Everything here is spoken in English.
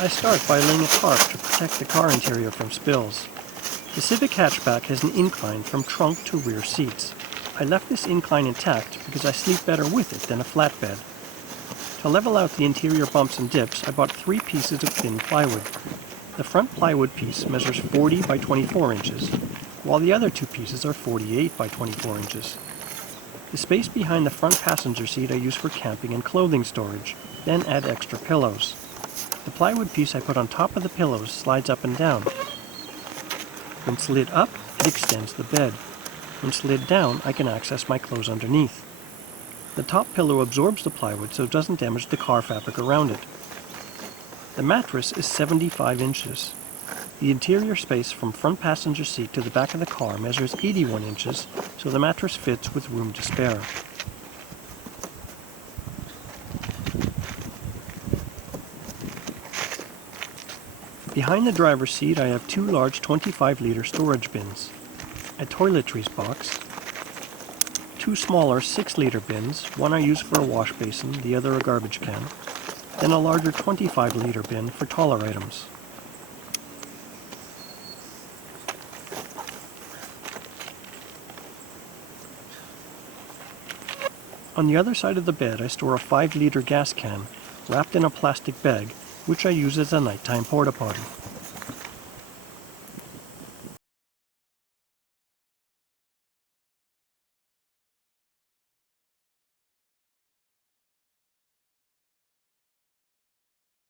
I start by laying a tarp to protect the car interior from spills. The Civic hatchback has an incline from trunk to rear seats. I left this incline intact because I sleep better with it than a flatbed. To level out the interior bumps and dips, I bought 3 pieces of thin plywood. The front plywood piece measures 40 by 24 inches, while the other 2 pieces are 48 by 24 inches. The space behind the front passenger seat I use for camping and clothing storage, then add extra pillows. The plywood piece I put on top of the pillows slides up and down. When slid up, it extends the bed. When slid down, I can access my clothes underneath. The top pillow absorbs the plywood so it doesn't damage the car fabric around it. The mattress is 75 inches. The interior space from front passenger seat to the back of the car measures 81 inches, so the mattress fits with room to spare. Behind the driver's seat, I have 2 large 25-liter storage bins, a toiletries box, 2 smaller 6-liter bins, one I use for a wash basin, the other a garbage can, then a larger 25-liter bin for taller items. On the other side of the bed, I store a 5-liter gas can wrapped in a plastic bag, which I use as a nighttime porta-potty.